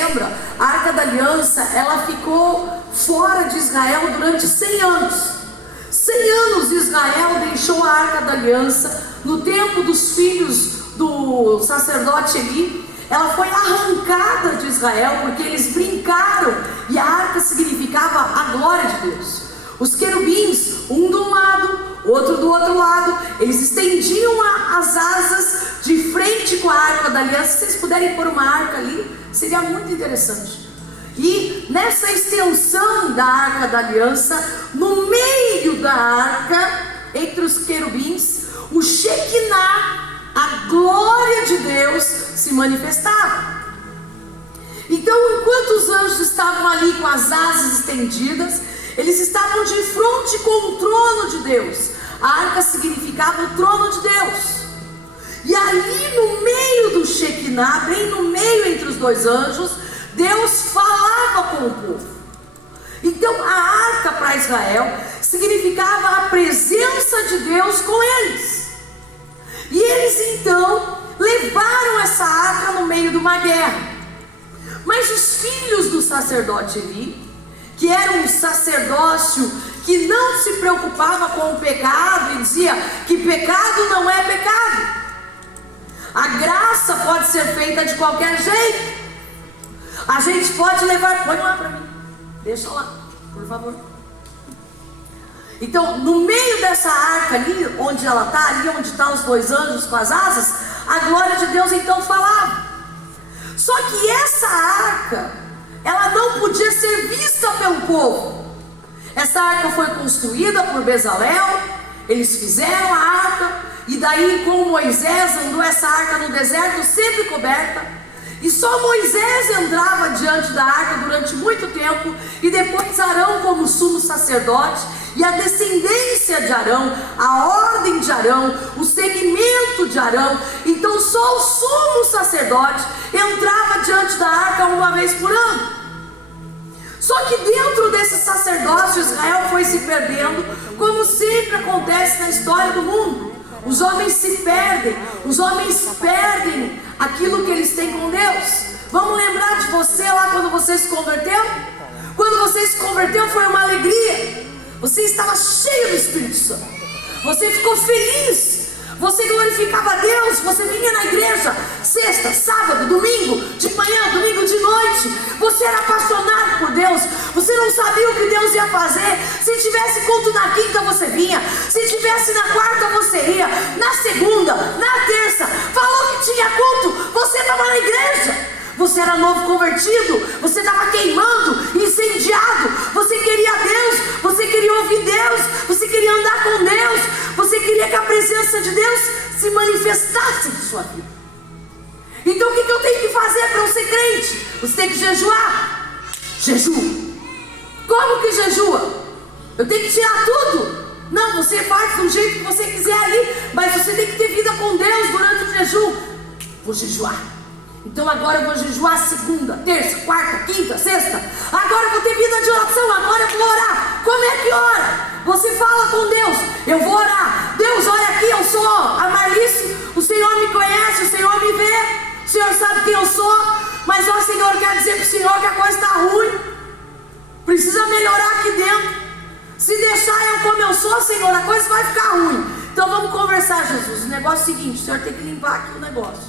lembra, a Arca da Aliança, ela ficou fora de Israel durante 100 anos. 100 anos Israel deixou a Arca da Aliança. No tempo dos filhos do sacerdote Eli, ela foi arrancada de Israel, porque eles brincaram, e a arca significava a glória de Deus. Os querubins, um de um lado, outro do outro lado, eles estendiam as asas de frente com a Arca da Aliança. Se vocês puderem pôr uma arca ali, seria muito interessante. E nessa extensão da Arca da Aliança, no meio da arca, entre os querubins, o Shekinah, a glória de Deus, se manifestava. Então, enquanto os anjos estavam ali com as asas estendidas, eles estavam de frente com o trono de Deus. A arca significava o trono de Deus. E ali no meio do Shekinah, bem no meio entre os dois anjos, Deus falava com o povo. Então a arca para Israel significava a presença de Deus com eles. E eles então levaram essa arca no meio de uma guerra. Mas os filhos do sacerdote Eli, que era um sacerdócio que não se preocupava com o pecado, e dizia que pecado não é pecado, a graça pode ser feita de qualquer jeito, a gente pode levar, põe lá para mim, deixa lá, por favor. Então, no meio dessa arca ali, onde ela está, ali onde estão os dois anjos com as asas, a glória de Deus então falava. Só que essa arca, ela não podia ser vista pelo povo. Essa arca foi construída por Bezalel, eles fizeram a arca, e daí com Moisés andou essa arca no deserto sempre coberta, e só Moisés entrava diante da arca durante muito tempo, e depois Arão como sumo sacerdote, e a descendência de Arão, a ordem de Arão, o segmento de Arão. Então só o sumo sacerdote entrava diante da arca uma vez por ano. Só que dentro desse sacerdócio, Israel foi se perdendo, como sempre acontece na história do mundo. Os homens se perdem, os homens perdem aquilo que eles têm com Deus. Vamos lembrar de você lá quando você se converteu? Quando você se converteu foi uma alegria, você estava cheio do Espírito Santo, você ficou feliz, você glorificava a Deus, você vinha na igreja sexta, sábado, domingo, de manhã, domingo de noite, você era apaixonado por Deus, você não sabia o que Deus ia fazer. Se tivesse culto na quinta você vinha, se tivesse na quarta você ia, na segunda, na terça, falou que tinha culto, você estava na igreja. Você era novo convertido, você estava queimando, incendiado, você queria Deus, você queria ouvir Deus, você queria andar com Deus, você queria que a presença de Deus se manifestasse em sua vida. Então o que eu tenho que fazer para eu ser crente? Você tem que jejuar. Jejua. Como que jejua? Eu tenho que tirar tudo? Não, você faz do jeito que você quiser ali, mas você tem que ter vida com Deus durante o jejum. Vou jejuar. Então agora eu vou jejuar segunda, terça, quarta, quinta, sexta. Agora eu vou ter vida de oração, agora eu vou orar. Como é que ora? Você fala com Deus, eu vou orar. Deus, olha aqui, eu sou a Marlice, o Senhor me conhece, o Senhor me vê, o Senhor sabe quem eu sou. Mas ó Senhor, quero dizer para o Senhor que a coisa está ruim, precisa melhorar aqui dentro. Se deixar eu como eu sou, Senhor, a coisa vai ficar ruim. Então vamos conversar, Jesus. O negócio é o seguinte, o Senhor tem que limpar aqui o negócio,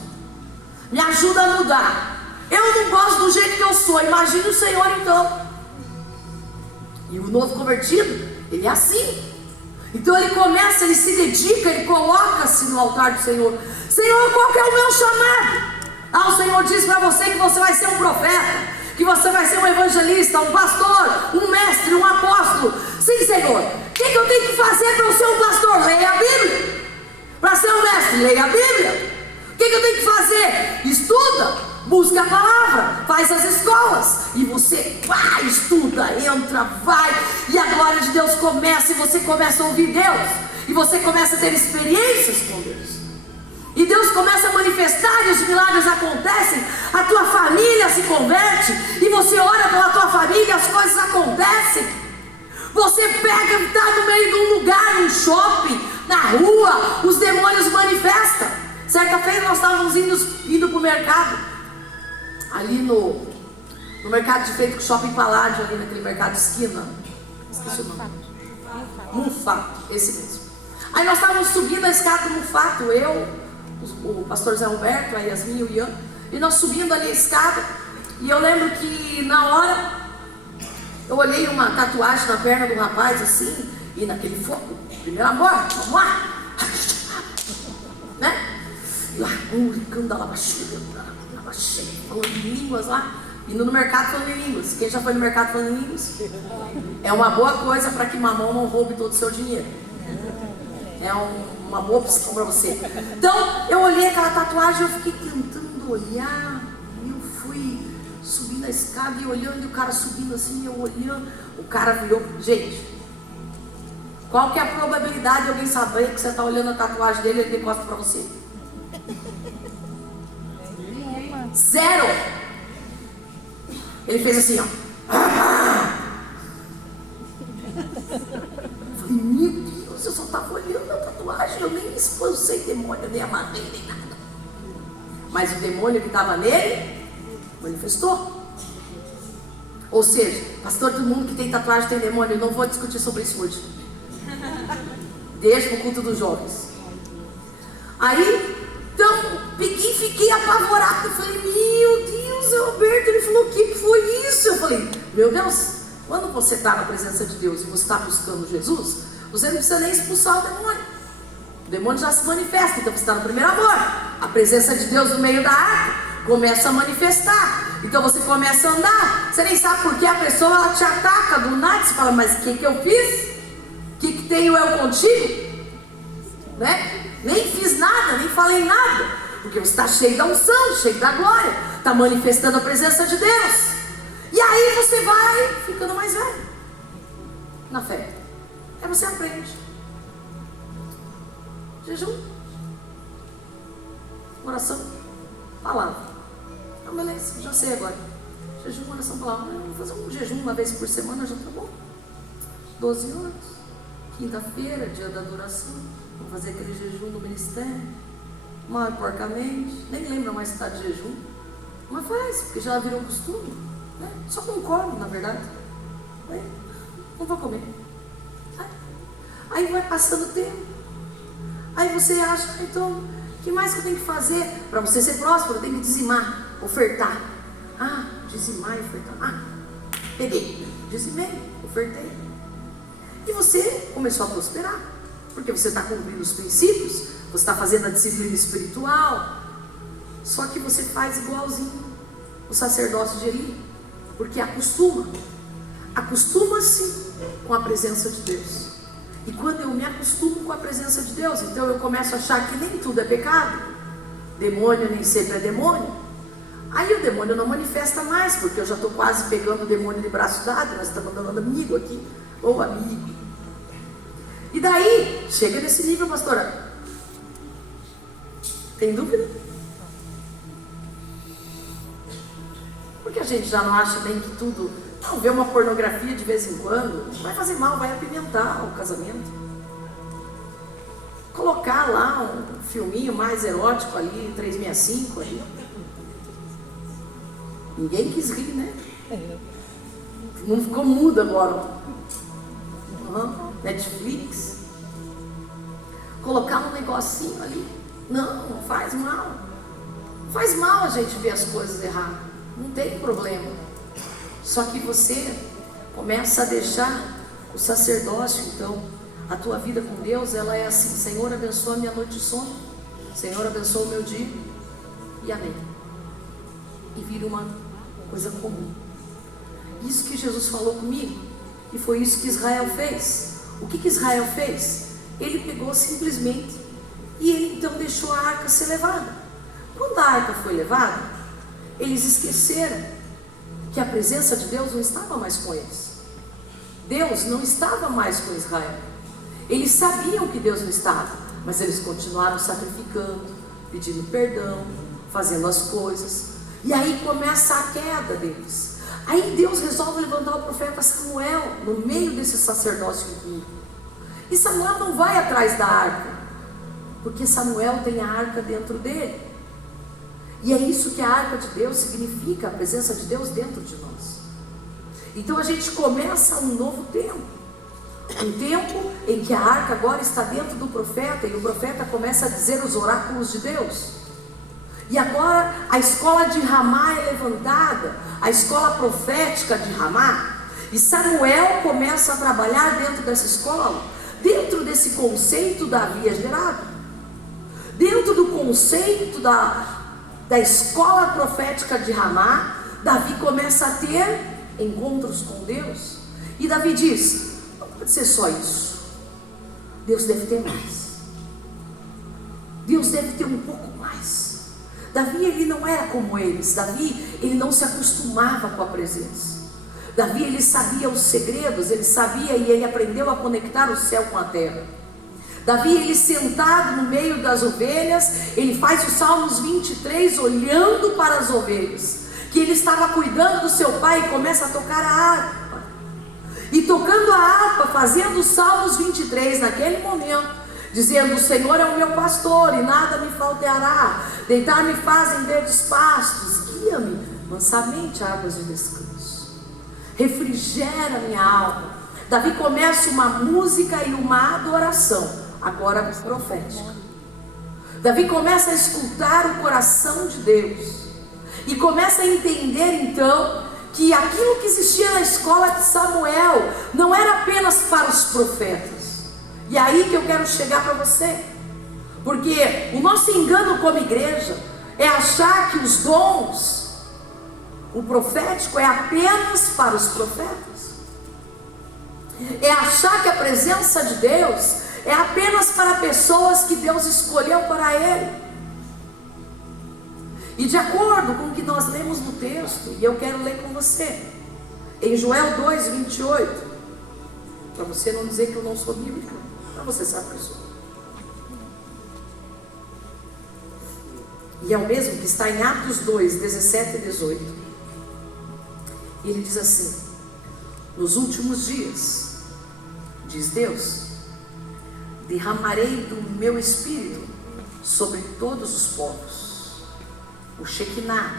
me ajuda a mudar. Eu não gosto do jeito que eu sou, imagine o Senhor então. E o novo convertido, ele é assim. Então ele começa, ele se dedica, ele coloca-se no altar do Senhor. Senhor, qual que é o meu chamado? Ah, o Senhor diz para você que você vai ser um profeta, que você vai ser um evangelista, um pastor, um mestre, um apóstolo. Sim, Senhor. O que eu tenho que fazer para eu ser um pastor? Leia a Bíblia. Para ser um mestre, leia a Bíblia. O que eu tenho que fazer? Estuda, busca a palavra, faz as escolas. E você vai, estuda, entra, vai. E a glória de Deus começa, e você começa a ouvir Deus. E você começa a ter experiências com Deus. E Deus começa a manifestar, e os milagres acontecem. A tua família se converte, e você ora pela tua família, e as coisas acontecem. Você pega e está no meio de um lugar, num shopping, na rua, os demônios manifestam. Certa feita nós estávamos indo para o mercado, ali no No mercado de frente com o Shopping Paládio, ali naquele mercado de esquina. Esqueci o nome. Mufato, esse mesmo. Aí nós estávamos subindo a escada do Mufato, eu, o pastor Zé Roberto, a Yasmin e o Ian, e nós subindo ali a escada, e eu lembro que na hora eu olhei uma tatuagem na perna do rapaz assim, e naquele fogo, primeiro amor, vamos lá, né? E lá, da labaxeira, falando em línguas lá, indo no mercado falando em línguas. Quem já foi no mercado falando em línguas? É uma boa coisa para que mamão não roube todo o seu dinheiro. É uma boa opção para você. Então, eu olhei aquela tatuagem, eu fiquei tentando olhar, e eu fui subindo a escada e olhando, e o cara subindo assim, eu olhando, o cara virou. Gente, qual que é a probabilidade de alguém saber que você está olhando a tatuagem dele e ele encosta para você? 0. Ele fez assim, ó. Eu falei, meu Deus, eu só estava olhando a tatuagem, eu nem expulsei demônio, nem amarrei, nem nada. Mas o demônio que estava nele manifestou. Ou seja, pastor, todo mundo que tem tatuagem tem demônio. Eu não vou discutir sobre isso hoje. Deixa pro culto dos jovens. Aí, então, peguei e fiquei apavorado. Eu falei, meu Deus, Alberto, ele falou, o que foi isso? Eu falei, meu Deus, quando você está na presença de Deus e você está buscando Jesus, você não precisa nem expulsar o demônio. O demônio já se manifesta, então você está no primeiro amor. A presença de Deus no meio da arca começa a manifestar. Então você começa a andar. Você nem sabe por que a pessoa ela te ataca do nada. Você fala, mas o que eu fiz? O que tenho eu contigo? Né? Nem fiz nada, nem falei nada. Porque você está cheio da unção, cheio da glória. Está manifestando a presença de Deus. E aí você vai ficando mais velho na fé. Aí você aprende. Jejum, oração, palavra. Então beleza, já sei agora. Jejum, oração, palavra. Eu vou fazer um jejum uma vez por semana, já tá bom. 12 horas. Quinta-feira, dia da adoração. Vou fazer aquele jejum no ministério. Mal porcamente. Nem lembra mais se está de jejum. Mas faz, porque já virou costume. Né? Só não come, na verdade. Não vou comer. Aí vai passando o tempo. Aí você acha, então, o que mais que eu tenho que fazer? Para você ser próspero, eu tenho que dizimar, ofertar. Dizimar e ofertar. Peguei, dizimei, ofertei. E você começou a prosperar. Porque você está cumprindo os princípios, você está fazendo a disciplina espiritual. Só que você faz igualzinho o sacerdócio de Eli. Porque acostuma-se com a presença de Deus. E quando eu me acostumo com a presença de Deus, então eu começo a achar que nem tudo é pecado. Demônio nem sempre é demônio. Aí o demônio não manifesta mais, porque eu já estou quase pegando o demônio de braço dado. Nós estamos dando amigo aqui, ou amigo. E daí, chega nesse nível, pastora. Tem dúvida? Porque a gente já não acha bem que tudo... Não, ver uma pornografia de vez em quando não vai fazer mal, vai apimentar o casamento. Colocar lá um filminho mais erótico ali, 365 ali. Ninguém quis rir, né? Não ficou mudo agora. Netflix. Colocar um negocinho ali. Não faz mal. Faz mal a gente ver as coisas erradas. Não tem problema. Só que você começa a deixar o sacerdócio, então, a tua vida com Deus, ela é assim: Senhor, abençoa a minha noite de sono, Senhor, abençoa o meu dia, e amém. E vira uma coisa comum. Isso que Jesus falou comigo, e foi isso que Israel fez. O que Israel fez? Ele pegou simplesmente, e ele então deixou a arca ser levada. Quando a arca foi levada, eles esqueceram que a presença de Deus não estava mais com eles. Deus não estava mais com Israel. Eles sabiam que Deus não estava, mas eles continuaram sacrificando, pedindo perdão, fazendo as coisas. E aí começa a queda deles. Aí Deus resolve levantar o profeta Samuel no meio desse sacerdócio impuro. E Samuel não vai atrás da arca, porque Samuel tem a arca dentro dele. E é isso que a arca de Deus significa, a presença de Deus dentro de nós. Então a gente começa um novo tempo. Um tempo em que a arca agora está dentro do profeta, e o profeta começa a dizer os oráculos de Deus. E agora a escola de Ramá é levantada, a escola profética de Ramá. E Samuel começa a trabalhar dentro dessa escola, dentro desse conceito Davi é gerado. Dentro do conceito da escola profética de Ramá, Davi começa a ter encontros com Deus. E Davi diz: não pode ser só isso, Deus deve ter mais, Deus deve ter um pouco mais. Davi, ele não era como eles. Davi, ele não se acostumava com a presença. Davi, ele sabia os segredos, ele sabia e ele aprendeu a conectar o céu com a terra. Davi, ele sentado no meio das ovelhas, ele faz o Salmos 23 olhando para as ovelhas, que ele estava cuidando do seu pai, e começa a tocar a harpa. E tocando a harpa, fazendo o Salmos 23 naquele momento, dizendo: o Senhor é o meu pastor e nada me faltará, deitar-me faz em verdes pastos, guia-me mansamente a águas de descanso, refrigera minha alma. Davi começa uma música e uma adoração, agora profética. Davi começa a escutar o coração de Deus e começa a entender então que aquilo que existia na escola de Samuel não era apenas para os profetas. E aí que eu quero chegar para você, porque o nosso engano como igreja é achar que os dons, o profético é apenas para os profetas, é achar que a presença de Deus é apenas para pessoas que Deus escolheu para Ele. E de acordo com o que nós lemos no texto, e eu quero ler com você, em Joel 2:28, para você não dizer que eu não sou bíblica, você sabe que eu sou. E é o mesmo que está em Atos 2, 17 e 18. E ele diz assim: nos últimos dias, diz Deus, derramarei do meu espírito sobre todos os povos. O Shekinah,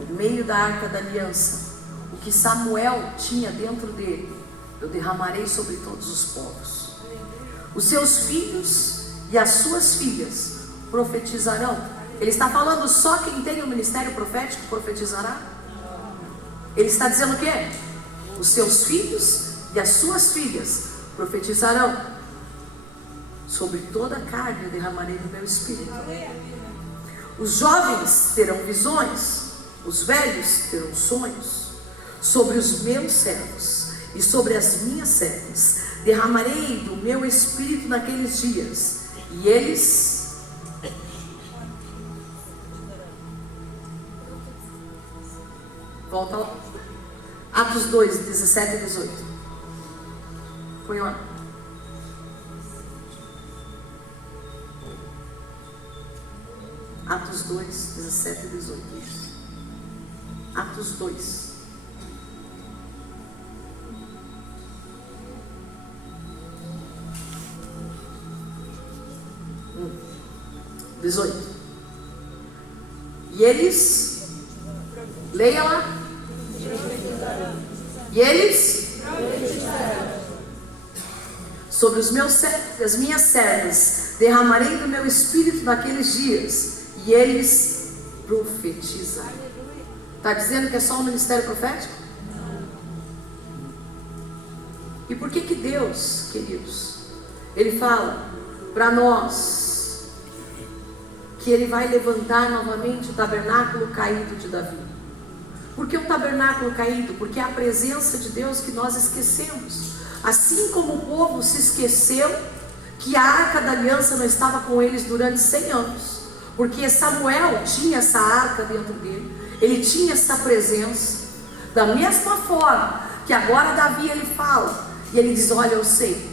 o meio da arca da aliança, o que Samuel tinha dentro dele, eu derramarei sobre todos os povos. Os seus filhos e as suas filhas profetizarão. Ele está falando só quem tem o ministério profético profetizará? Ele está dizendo o quê? Os seus filhos e as suas filhas profetizarão. Sobre toda a carne eu derramarei do meu espírito. Os jovens terão visões, os velhos terão sonhos. Sobre os meus servos e sobre as minhas servas derramarei do meu espírito naqueles dias, e eles volta lá, Atos 2, 17 e 18. Põe lá. Atos 2, 17 e 18. Atos 2. 18. E eles, leia lá. E eles, sobre os meus servos, as minhas servas, derramarei do meu espírito naqueles dias, e eles profetizarão. Está dizendo que é só um ministério profético? E por que que Deus, queridos, Ele fala para nós que Ele vai levantar novamente o tabernáculo caído de Davi? Por que o tabernáculo caído? Porque é a presença de Deus que nós esquecemos. Assim como o povo se esqueceu que a arca da aliança não estava com eles durante 100 anos, porque Samuel tinha essa arca dentro dele, ele tinha essa presença. Da mesma forma que agora Davi, ele fala, e ele diz: olha, eu sei,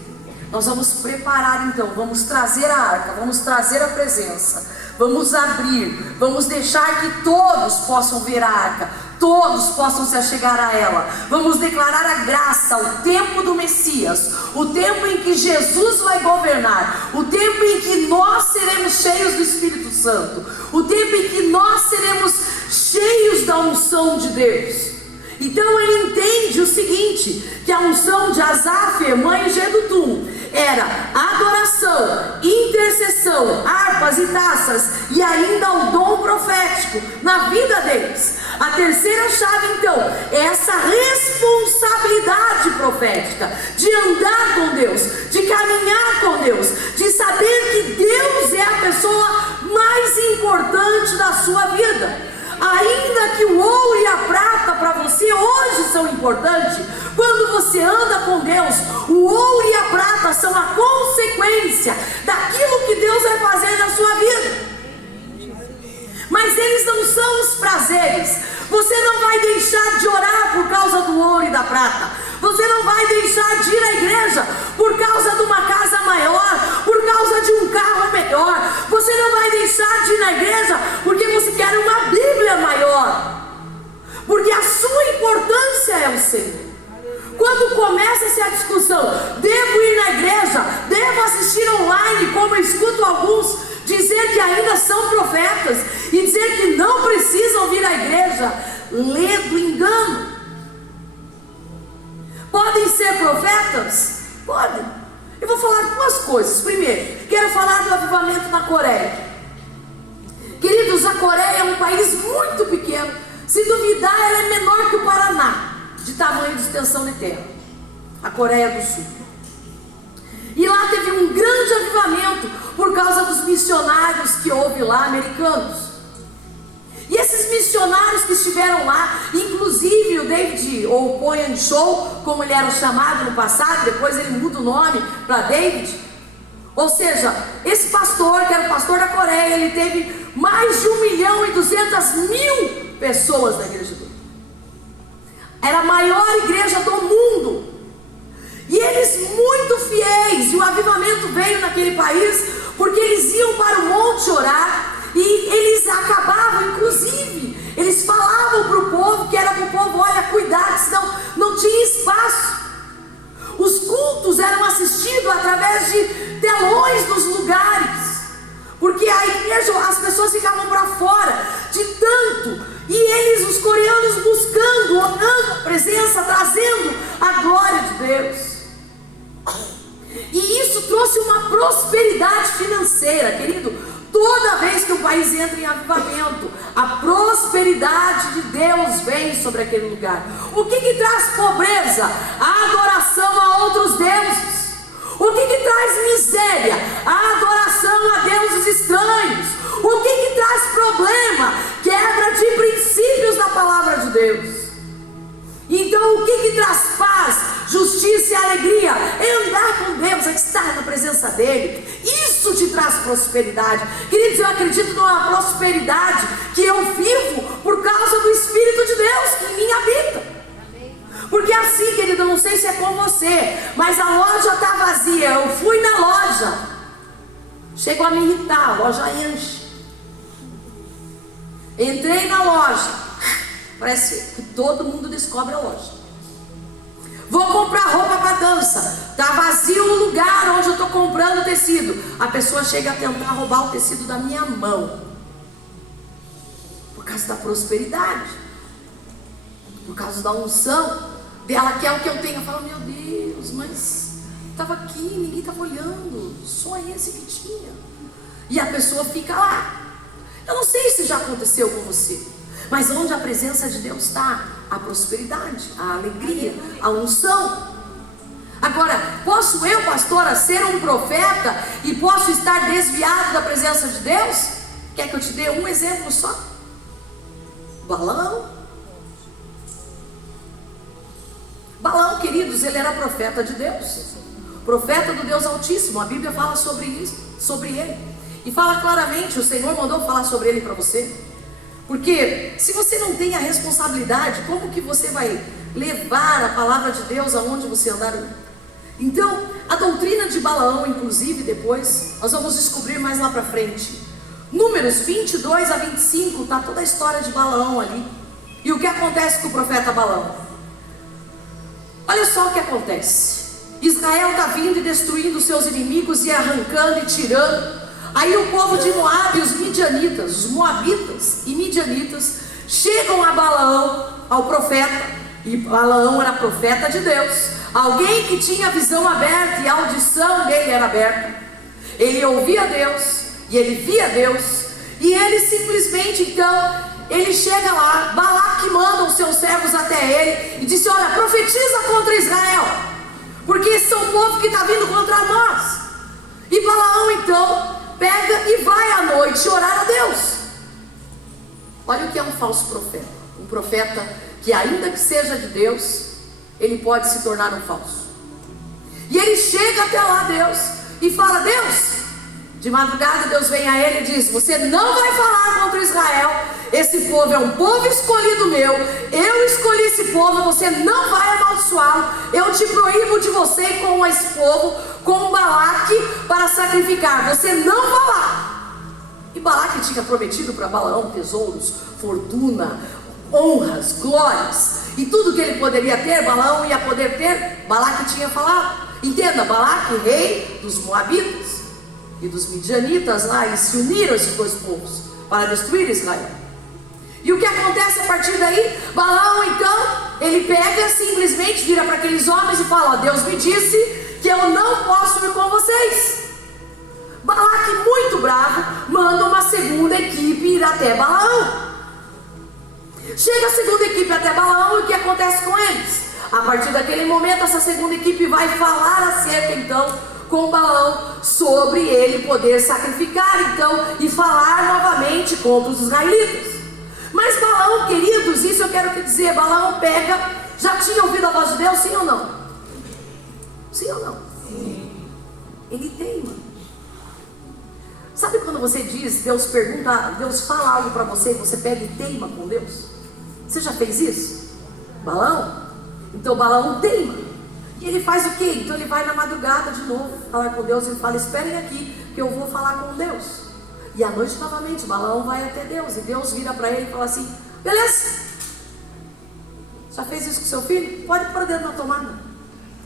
nós vamos preparar então, vamos trazer a arca, vamos trazer a presença, vamos abrir, vamos deixar que todos possam ver a arca, todos possam se achegar a ela. Vamos declarar a graça, o tempo do Messias, o tempo em que Jesus vai governar, o tempo em que nós seremos cheios do Espírito Santo, o tempo em que nós seremos cheios da unção de Deus. Então ele entende o seguinte, que a unção de Asaf, Emã e Jedutum era adoração, intercessão, harpas e taças e ainda o dom profético na vida deles. A terceira chave então é essa responsabilidade profética de andar com Deus, de caminhar com Deus, de saber que Deus é a pessoa mais importante da sua vida. Ainda que o ouro e a prata para você hoje são importantes, quando você anda com Deus, o ouro e a prata são a consequência daquilo que Deus vai fazer na sua vida. Mas eles não são os prazeres. Você não vai deixar de orar por causa do ouro e da prata. Você não vai deixar de ir à igreja por causa de uma casa maior, por causa de um carro melhor. Você não vai deixar de ir na igreja porque você quer uma Bíblia maior, porque a sua importância é o Senhor. Quando começa-se a discussão, devo ir na igreja, devo assistir online, como eu escuto alguns dizer que ainda são profetas e dizer que não precisam vir à igreja, lê do engano. Podem ser profetas? Podem. Eu vou falar duas coisas. Primeiro, quero falar do avivamento na Coreia. Queridos, a Coreia é um país muito pequeno. Se duvidar, ela é menor que o Paraná, de tamanho de extensão de terra. A Coreia do Sul. E lá teve um grande avivamento por causa dos missionários que houve lá, americanos. E esses missionários que estiveram lá, inclusive o David, ou Poyan Show, como ele era chamado no passado, depois ele muda o nome para David. Ou seja, esse pastor, que era o pastor da Coreia, ele teve mais de 1.200.000 pessoas na igreja dele. Era a maior igreja do mundo. E eles muito fiéis, e o avivamento veio naquele país, porque eles iam para o monte orar, e eles acabavam, inclusive, eles falavam para o povo, que era para o povo, olha, cuidado, senão não tinha espaço. Os cultos eram assistidos através de telões nos lugares, porque a igreja, as pessoas ficavam para fora, de tanto, e eles, os coreanos, buscando, orando a presença, trazendo a glória de Deus. E isso trouxe uma prosperidade financeira, querido. Toda vez que o país entra em avivamento, a prosperidade de Deus vem sobre aquele lugar. O que traz pobreza? A adoração a outros deuses. O que traz miséria? A adoração a deuses estranhos. O que traz problema? Quebra de princípios da palavra de Deus. Então o que traz paz, justiça e alegria? É andar com Deus, é estar na presença dEle. Isso te traz prosperidade. Queridos, eu acredito numa prosperidade que eu vivo por causa do Espírito de Deus que em mim habita. Porque assim, querido, eu não sei se é com você, mas a loja está vazia. Eu fui na loja, chegou a me irritar, a loja enche. Entrei na loja, parece que todo mundo descobre a loja. Vou comprar roupa para dança, está vazio o lugar onde eu estou comprando tecido. A pessoa chega a tentar roubar o tecido da minha mão, por causa da prosperidade, por causa da unção dela, que é o que eu tenho. Eu falo, meu Deus, mas estava aqui, ninguém estava olhando, só esse que tinha. E a pessoa fica lá. Eu não sei se já aconteceu com você, mas onde a presença de Deus está, a prosperidade, a alegria, a unção. Agora, posso eu, pastora, ser um profeta e posso estar desviado da presença de Deus? Quer que eu te dê um exemplo só? Balaão. Balaão, queridos, ele era profeta de Deus, profeta do Deus Altíssimo. A Bíblia fala sobre isso, sobre ele, e fala claramente, o Senhor mandou falar sobre ele para você. Porque se você não tem a responsabilidade, como que você vai levar a palavra de Deus aonde você andar? Então, a doutrina de Balaão, inclusive, depois, nós vamos descobrir mais lá para frente. Números 22 a 25, está toda a história de Balaão ali. E o que acontece com o profeta Balaão? Olha só o que acontece. Israel está vindo e destruindo seus inimigos e arrancando e tirando. Aí o povo de Moabe, os midianitas, os moabitas e midianitas, chegam a Balaão, ao profeta, e Balaão era profeta de Deus, alguém que tinha a visão aberta e a audição dele era aberta. Ele ouvia Deus e ele via Deus, e ele simplesmente então, ele chega lá, Balaque manda os seus servos até ele e disse: olha, profetiza contra Israel, porque esse é um povo que está vindo contra nós. E Balaão então pega e vai à noite orar a Deus. Olha o que é um falso profeta. Um profeta que, ainda que seja de Deus, ele pode se tornar um falso. E ele chega até lá, Deus, e fala: Deus, de madrugada Deus vem a ele e diz: você não vai falar contra Israel, esse povo é um povo escolhido meu, eu escolhi esse povo, você não vai amaldiçoá-lo, eu te proíbo de você ir com esse povo, com Balaque, para sacrificar, você não vai lá. E Balaque tinha prometido para Balaão tesouros, fortuna, honras, glórias, e tudo que ele poderia ter, Balaão ia poder ter. Balaque tinha falado. Entenda, Balaque, rei dos moabitas e dos midianitas lá, e se uniram esses dois povos para destruir Israel. E o que acontece a partir daí? Balaão então, ele pega, simplesmente vira para aqueles homens e fala: ó, Deus me disse que eu não posso ir com vocês. Balaque, muito bravo, manda uma segunda equipe ir até Balaão. Chega a segunda equipe até Balaão, e o que acontece com eles? A partir daquele momento, essa segunda equipe vai falar acerca então com Balaão sobre ele poder sacrificar então e falar novamente contra os israelitas. Mas Balaão, queridos, isso eu quero te dizer, Balaão pega, já tinha ouvido a voz de Deus, sim ou não? Sim ou não? Sim. Ele teima. Sabe quando você diz, Deus pergunta, Deus fala algo para você e você pega e teima com Deus? Você já fez isso? Balaão? Então Balaão teima. E ele faz o quê? Então ele vai na madrugada de novo falar com Deus. Ele fala: esperem aqui que eu vou falar com Deus. E à noite novamente Balaão vai até Deus, e Deus vira para ele e fala assim: beleza, já fez isso com seu filho? Pode pôr o dedo na tomada,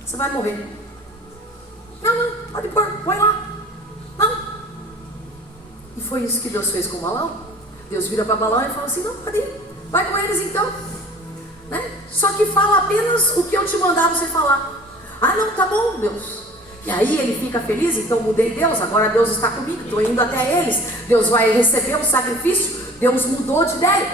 você vai morrer. Não, pode pôr, põe lá. Não. E foi isso que Deus fez com Balaão. Deus vira para Balaão e fala assim: não, pode ir, vai com eles então, né? Só que fala apenas o que eu te mandar você falar. Ah não, tá bom, Deus. E aí ele fica feliz, então mudei Deus, agora Deus está comigo, estou indo até eles, Deus vai receber o sacrifício, Deus mudou de ideia.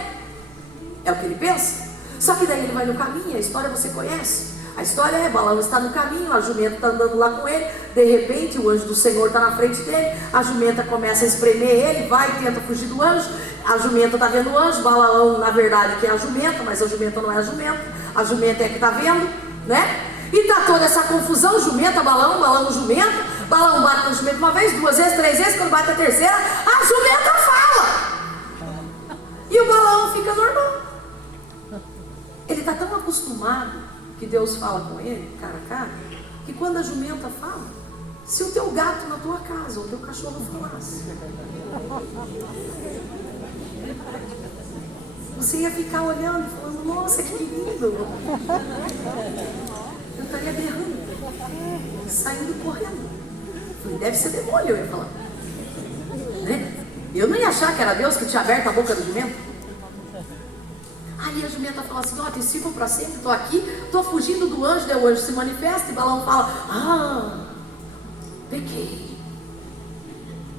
É o que ele pensa. Só que daí ele vai no caminho, a história você conhece. A história é: Balaão está no caminho, a jumenta está andando lá com ele, de repente o anjo do Senhor está na frente dele, a jumenta começa a espremer ele, vai e tenta fugir do anjo, a jumenta está vendo o anjo, Balaão na verdade que é a jumenta, mas a jumenta não é a jumenta é que está vendo, né? E está toda essa confusão, jumenta, Balaão, Balaão, jumenta, Balaão bate na jumenta uma vez, duas vezes, três vezes, quando bate a terceira, a jumenta fala, e o Balaão fica normal. Ele está tão acostumado que Deus fala com ele, cara a cara, que quando a jumenta fala, se o teu gato na tua casa, ou o teu cachorro falasse, você ia ficar olhando e falando: nossa, que lindo. Eu estaria berrando, saindo correndo. Deve ser demônio, eu ia falar, né? Eu não ia achar que era Deus que tinha aberto a boca do jumento. Aí a jumenta fala assim: ó, te sirvo para sempre, estou aqui, estou fugindo do anjo. Daí o anjo se manifesta e Balaão fala: ah, pequei.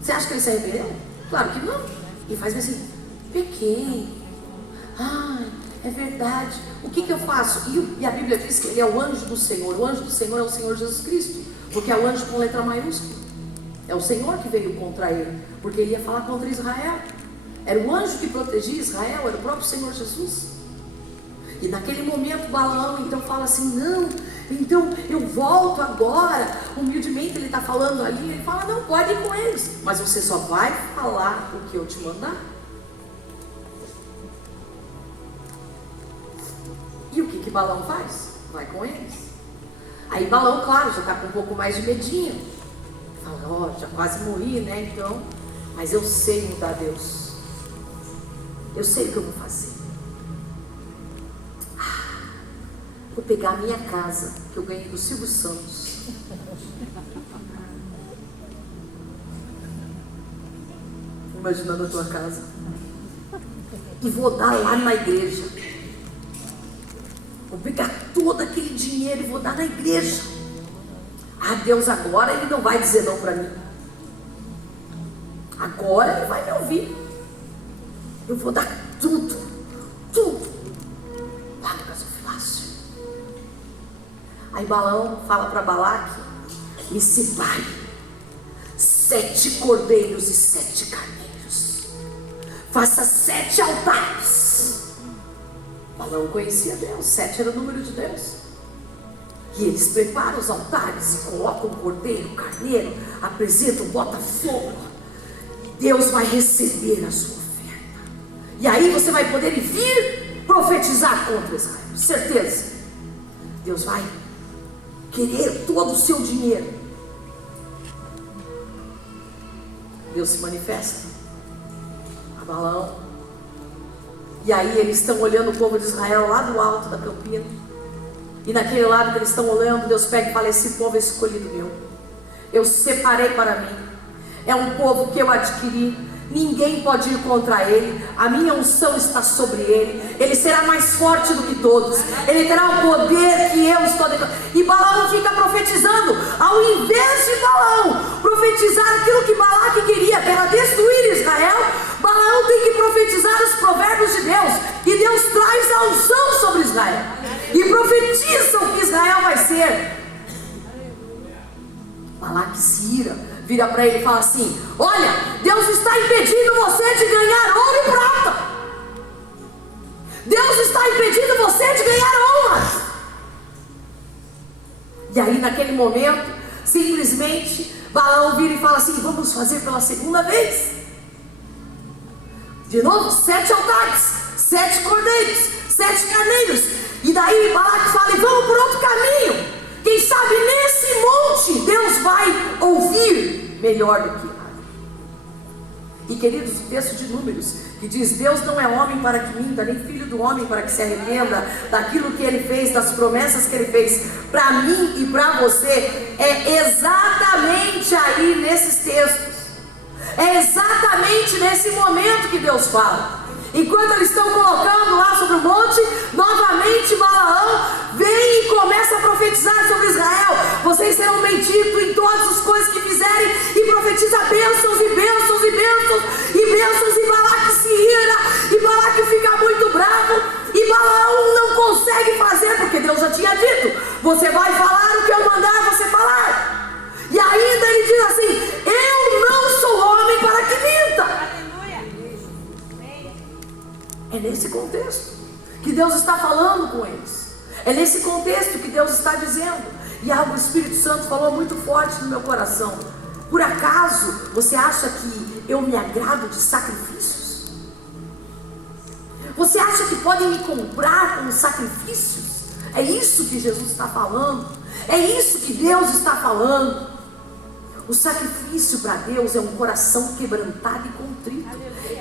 Você acha que ele se arrependeu? Claro que não. E faz assim: pequei. Ah, é verdade. O que eu faço? E a Bíblia diz que ele é o anjo do Senhor. O anjo do Senhor é o Senhor Jesus Cristo, porque é o anjo com letra maiúscula. É o Senhor que veio contra ele, porque ele ia falar contra Israel. Era o anjo que protegia Israel, era o próprio Senhor Jesus. E naquele momento Balaão então fala assim: não, então eu volto agora. Humildemente ele está falando ali, ele fala: não, pode ir com eles, mas você só vai falar o que eu te mandar. E o que Balaão faz? Vai com eles. Aí Balaão, claro, já está com um pouco mais de medinho. Fala: ó, já quase morri, né? Então, mas eu sei mudar Deus. Eu sei o que eu vou fazer. Vou pegar a minha casa, que eu ganhei do Silvio Santos. imaginando a tua casa. E vou dar lá na igreja. Vou pegar todo aquele dinheiro e vou dar na igreja. Ah, Deus, agora Ele não vai dizer não para mim. Agora Ele vai me ouvir. Eu vou dar tudo. Tudo. Lá no gasofilácio. Aí Balaão fala para Balaque: me separe 7 cordeiros e 7 carneiros. Faça 7 altares. Balaão conhecia Deus, 7 era o número de Deus. E eles preparam os altares e colocam o cordeiro, o carneiro, apresentam, botam fogo. Deus vai receber a sua oferta. E aí você vai poder vir profetizar contra Israel. Certeza. Deus vai querer todo o seu dinheiro. Deus se manifesta a Balaão. E aí eles estão olhando o povo de Israel lá do alto da campina. E naquele lado que eles estão olhando, Deus pega e fala: esse povo é escolhido meu. Eu separei para mim. É um povo que eu adquiri. Ninguém pode ir contra ele. A minha unção está sobre ele. Ele será mais forte do que todos. Ele terá o poder que eu estou declarando. E Balaão fica profetizando. Ao invés de Balaão profetizar aquilo que Balaque queria, que era destruir Israel, Balaão tem que profetizar os provérbios de Deus. E Deus traz a unção sobre Israel. E profetiza o que Israel vai ser. Balaque se ira, vira para ele e fala assim: olha, Deus está impedindo você de ganhar ouro e prata. Deus está impedindo você de ganhar honras. E aí naquele momento, simplesmente Balaão vira e fala assim: vamos fazer pela segunda vez. De novo, 7 altares, 7 cordeiros, 7 carneiros. E daí Balaque fala: e vamos por outro caminho. Quem sabe nesse monte Deus vai ouvir melhor do que nada. E queridos, o texto de Números que diz: Deus não é homem para que minta, nem filho do homem para que se arrependa daquilo que Ele fez, das promessas que Ele fez para mim e para você. É exatamente aí nesses textos. É exatamente nesse momento que Deus fala. Enquanto eles estão colocando lá sobre o monte, novamente Balaão vem e começa a profetizar sobre Israel: vocês serão benditos em todas as coisas que fizerem, e profetiza bênçãos e bênçãos e bênçãos e bênçãos. E Balaque se ira, e Balaque fica muito bravo, e Balaão não consegue fazer, porque Deus já tinha dito: você vai falar o que eu mandar você falar. E ainda ele diz assim: eu não sou homem para que minta. É nesse contexto que Deus está falando com eles. É nesse contexto que Deus está dizendo. E algo o Espírito Santo falou muito forte no meu coração: por acaso você acha que eu me agrado de sacrifícios? Você acha que podem me comprar com sacrifícios? É isso que Jesus está falando. É isso que Deus está falando. O sacrifício para Deus é um coração quebrantado e contrito.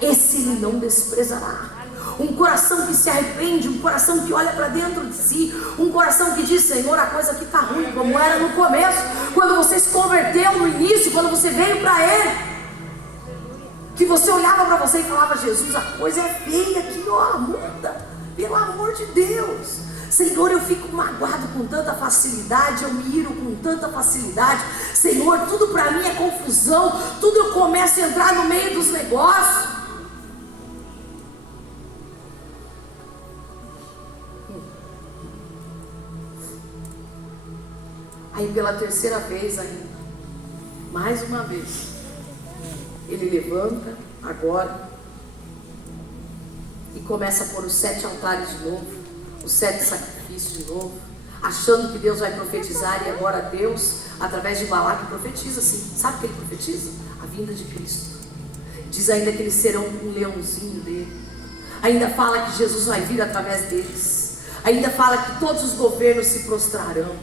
Esse Ele não desprezará. Um coração que se arrepende, um coração que olha para dentro de si, um coração que diz: Senhor, a coisa aqui está ruim, como era no começo, quando você se converteu no início, quando você veio para Ele, que você olhava para você e falava: Jesus, a coisa é feia aqui, ó, muda, pelo amor de Deus. Senhor, eu fico magoado com tanta facilidade, eu me iro com tanta facilidade. Senhor, tudo para mim é confusão, tudo eu começo a entrar no meio dos negócios. Aí pela terceira vez ainda, mais uma vez, ele levanta agora e começa a pôr os 7 altares de novo, os 7 sacrifícios de novo, achando que Deus vai profetizar. E agora Deus, através de Balaque, profetiza assim. Sabe o que ele profetiza? A vinda de Cristo. Diz ainda que eles serão um leãozinho dele. Ainda fala que Jesus vai vir através deles. Ainda fala que todos os governos se prostrarão.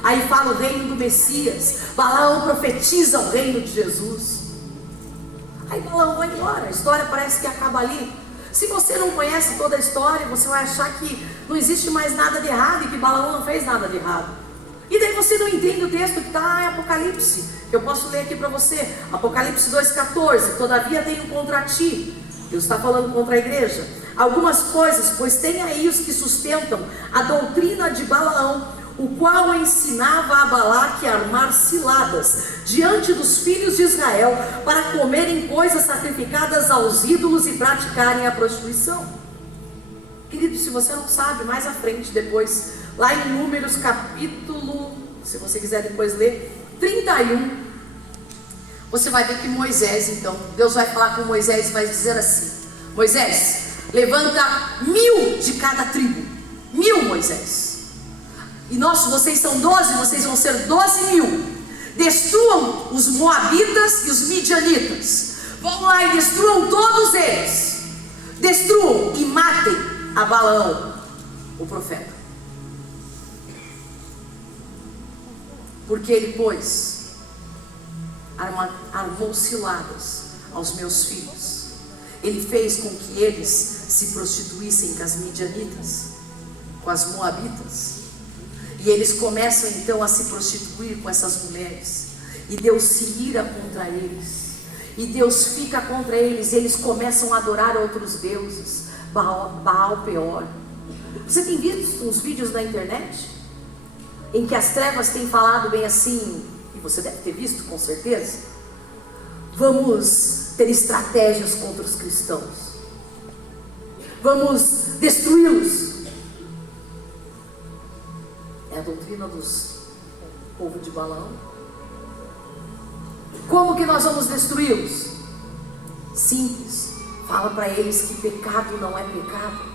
Aí fala o reino do Messias. Balaão profetiza o reino de Jesus. Aí Balaão vai embora. A história parece que acaba ali. Se você não conhece toda a história, você vai achar que não existe mais nada de errado e que Balaão não fez nada de errado. E daí você não entende o texto que está em Apocalipse, que eu posso ler aqui para você. Apocalipse 2,14. Todavia tenho contra ti, Deus está falando contra a igreja, algumas coisas, pois tem aí os que sustentam a doutrina de Balaão, o qual ensinava a Balaque a armar ciladas diante dos filhos de Israel, para comerem coisas sacrificadas aos ídolos e praticarem a prostituição. Querido, se você não sabe, mais à frente depois, lá em Números capítulo, se você quiser depois ler, 31, você vai ver que Moisés, então, Deus vai falar com Moisés e vai dizer assim: Moisés, levanta 1000 de cada tribo. 1000, Moisés. E vocês são 12, vocês vão ser 12.000. Destruam os moabitas e os midianitas. Vão lá e destruam todos eles. Destruam e matem a Balaão, o profeta. Porque ele, pois, armou ciladas aos meus filhos. Ele fez com que eles se prostituíssem com as midianitas, com as moabitas. E eles começam então a se prostituir com essas mulheres. E Deus se ira contra eles. E Deus fica contra eles. E eles começam a adorar outros deuses. Baal Peor. Você tem visto uns vídeos na internet em que as trevas têm falado bem assim, e você deve ter visto com certeza: vamos ter estratégias contra os cristãos, vamos destruí-los. É a doutrina dos povo de Balaão. Como que nós vamos destruí-los? Simples. Fala para eles que pecado não é pecado.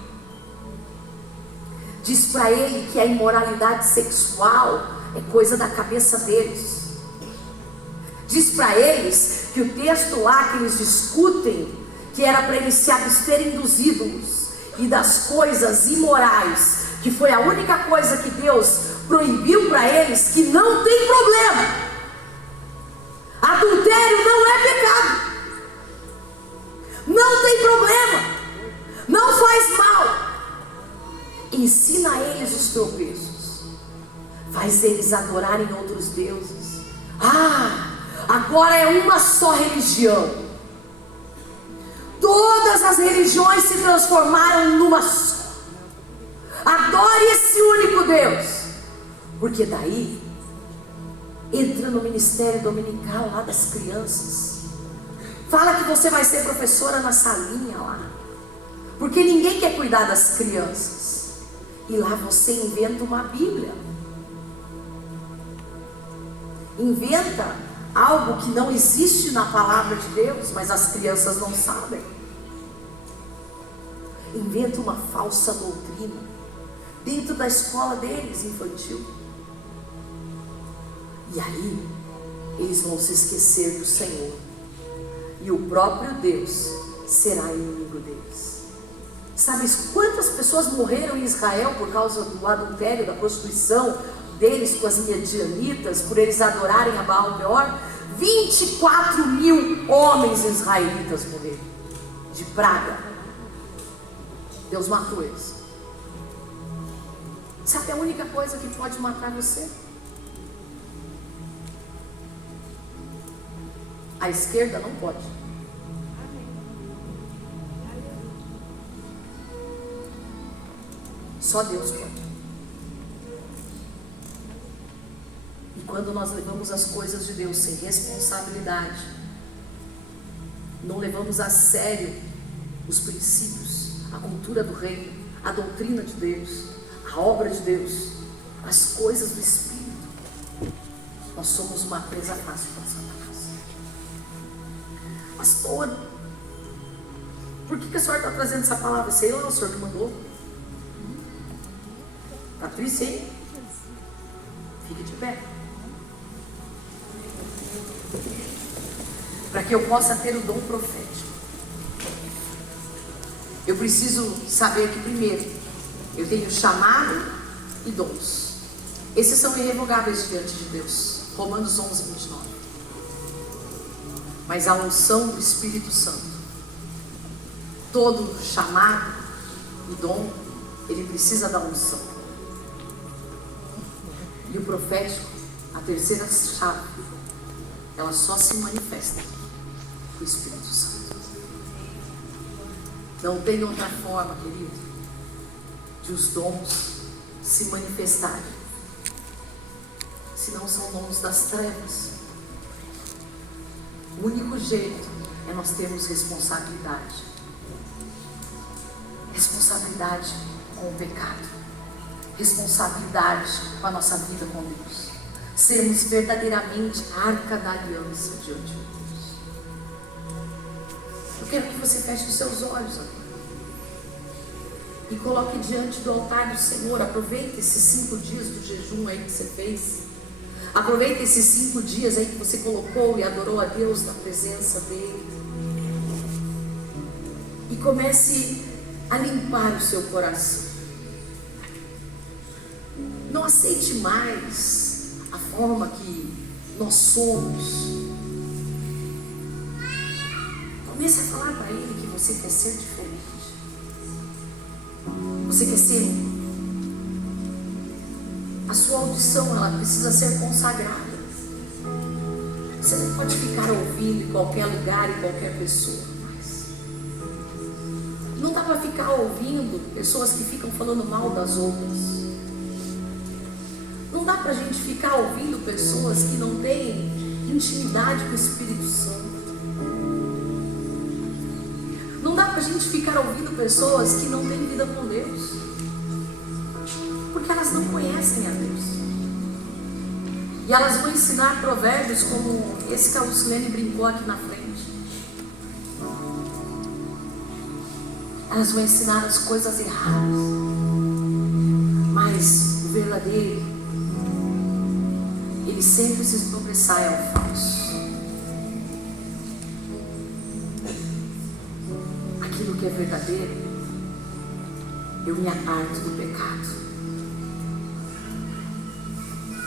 Diz para ele que a imoralidade sexual é coisa da cabeça deles. Diz para eles que o texto lá que eles discutem, que era para eles se absterem dos ídolos e das coisas imorais, que foi a única coisa que Deus proibiu para eles, que não tem problema. Adultério não é pecado. Não tem problema. Não faz mal. Ensina a eles os tropeços. Faz eles adorarem outros deuses. Agora é uma só religião. Todas as religiões se transformaram numa só. Adore esse único Deus. Porque daí entra no ministério dominical lá das crianças. Fala que você vai ser professora na salinha lá. Porque ninguém quer cuidar das crianças. E lá você inventa uma Bíblia. Inventa algo que não existe na palavra de Deus, mas as crianças não sabem. Inventa uma falsa doutrina dentro da escola deles, infantil. E aí eles vão se esquecer do Senhor. E o próprio Deus será inimigo deles. Sabe quantas pessoas morreram em Israel por causa do adultério, da prostituição deles com as midianitas, por eles adorarem a Baal Peor? 24.000 homens israelitas morreram de praga. Deus matou eles. Sabe a única coisa que pode matar você? A esquerda não pode. Só Deus pode. E quando nós levamos as coisas de Deus sem responsabilidade, não levamos a sério os princípios, a cultura do reino, a doutrina de Deus, a obra de Deus, as coisas do Espírito, nós somos uma presa fácil para Satanás. Pastor, por que a senhora está trazendo essa palavra? Sei lá, o senhor que mandou. Patrícia, hein? Fique de pé. Para que eu possa ter o dom profético, eu preciso saber que primeiro eu tenho chamado e dons. Esses são irrevogáveis diante de Deus. Romanos 11, 29. Mas a unção do Espírito Santo, todo chamado e dom, ele precisa da unção. E o profético, a terceira chave, ela só se manifesta com o Espírito Santo. Não tem outra forma, querido, de os dons se manifestarem, se não são dons das trevas. O único jeito é nós termos responsabilidade. Responsabilidade com o pecado. Responsabilidade com a nossa vida com Deus. Sermos verdadeiramente a arca da aliança diante de Deus. Eu quero que você feche os seus olhos agora e coloque diante do altar do Senhor. Aproveite esses 5 dias do jejum aí que você fez. Aproveite esses 5 dias aí que você colocou e adorou a Deus na presença dEle. E comece a limpar o seu coração. Não aceite mais a forma que nós somos. Comece a falar para Ele que você quer ser diferente. Você quer ser... A sua audição, ela precisa ser consagrada. Você não pode ficar ouvindo em qualquer lugar e qualquer pessoa mais. Não dá para ficar ouvindo pessoas que ficam falando mal das outras. Não dá para a gente ficar ouvindo pessoas que não têm intimidade com o Espírito Santo. Não dá para a gente ficar ouvindo pessoas que não têm vida com Deus. Porque elas não conhecem a Deus. E elas vão ensinar provérbios como esse que a Lucilene brincou aqui na frente. Elas vão ensinar as coisas erradas. Mas o verdadeiro, ele sempre se sobressai ao falso. Aquilo que é verdadeiro, eu me aparto do pecado.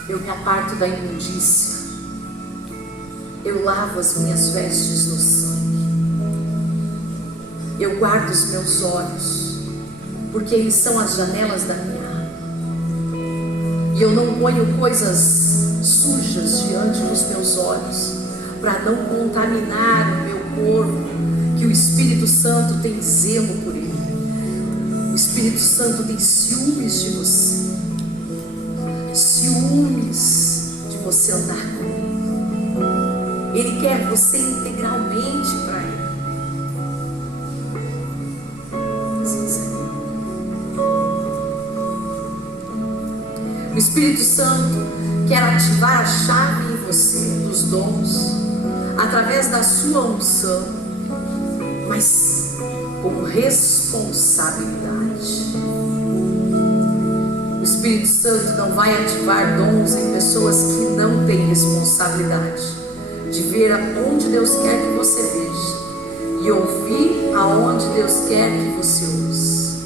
Eu me aparto da imundícia. Eu lavo as minhas vestes no sangue. Eu guardo os meus olhos, porque eles são as janelas da minha alma. E eu não ponho coisas sujas diante dos meus olhos, para não contaminar o meu corpo, que o Espírito Santo tem zelo por ele. O Espírito Santo tem ciúmes de você. Ciúmes de você andar com Ele. Ele quer você integralmente para Ele. O Espírito Santo quer ativar a chave em você dos dons através da sua unção, mas com responsabilidade. O Espírito Santo não vai ativar dons em pessoas que não têm responsabilidade de ver aonde Deus quer que você veja e ouvir aonde Deus quer que você ouça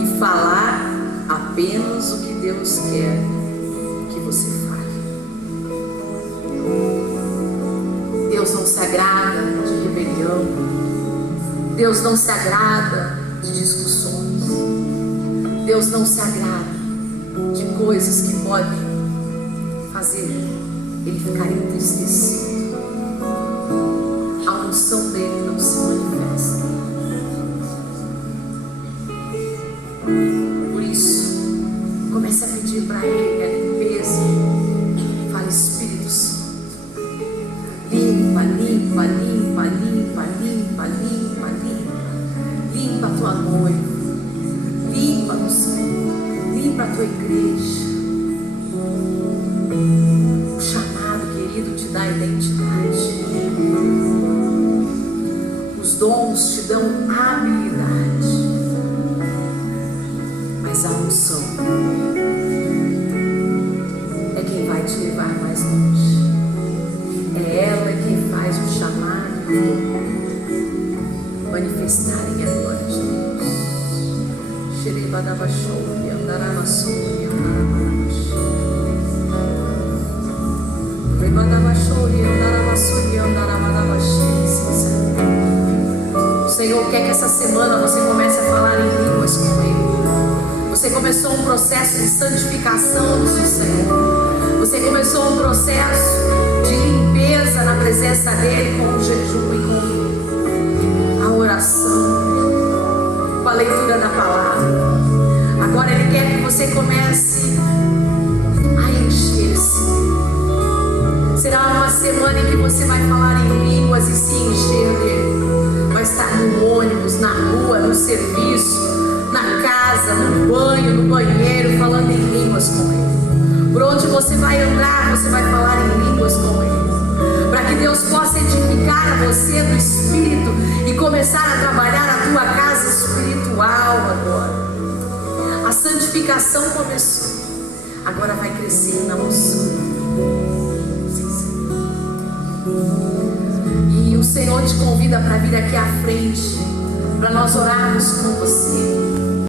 e falar apenas o que Deus quer que você fale. Deus não se agrada de rebelião. Deus não se agrada de discussões. Deus não se agrada de coisas que podem fazer Ele ficar entristecido. A unção dele não se manifesta. Por isso, comece a pedir para Ele a limpeza. Fale, Espírito Santo, limpa, limpa, limpa, limpa, limpa, limpa, limpa. Limpa a tua noiva. Limpa-nos, Senhor. Limpa a tua igreja. O chamado, querido, te dá identidade. Os dons te dão habilidade. Mas a unção é quem vai te levar mais longe. É ela quem faz o chamado manifestarem a glória de Deus. O Senhor quer que essa semana você comece a falar em línguas com Ele. Você começou um processo de santificação, diz o Senhor. Você começou um processo de limpeza na presença dEle, com o jejum e com a oração, com a leitura da palavra. Agora Ele quer que você comece a encher-se. Será uma semana em que você vai falar em línguas e se encher dele. Vai estar no ônibus, na rua, no serviço, na casa, no banho, no banheiro, falando em línguas com ele. Por onde você vai andar, você vai falar em línguas com ele. Para que Deus possa edificar a você do Espírito e começar a trabalhar a tua casa espiritual agora. A santificação começou. Agora vai crescer na unção. E o Senhor te convida para vir aqui à frente, para nós orarmos com você.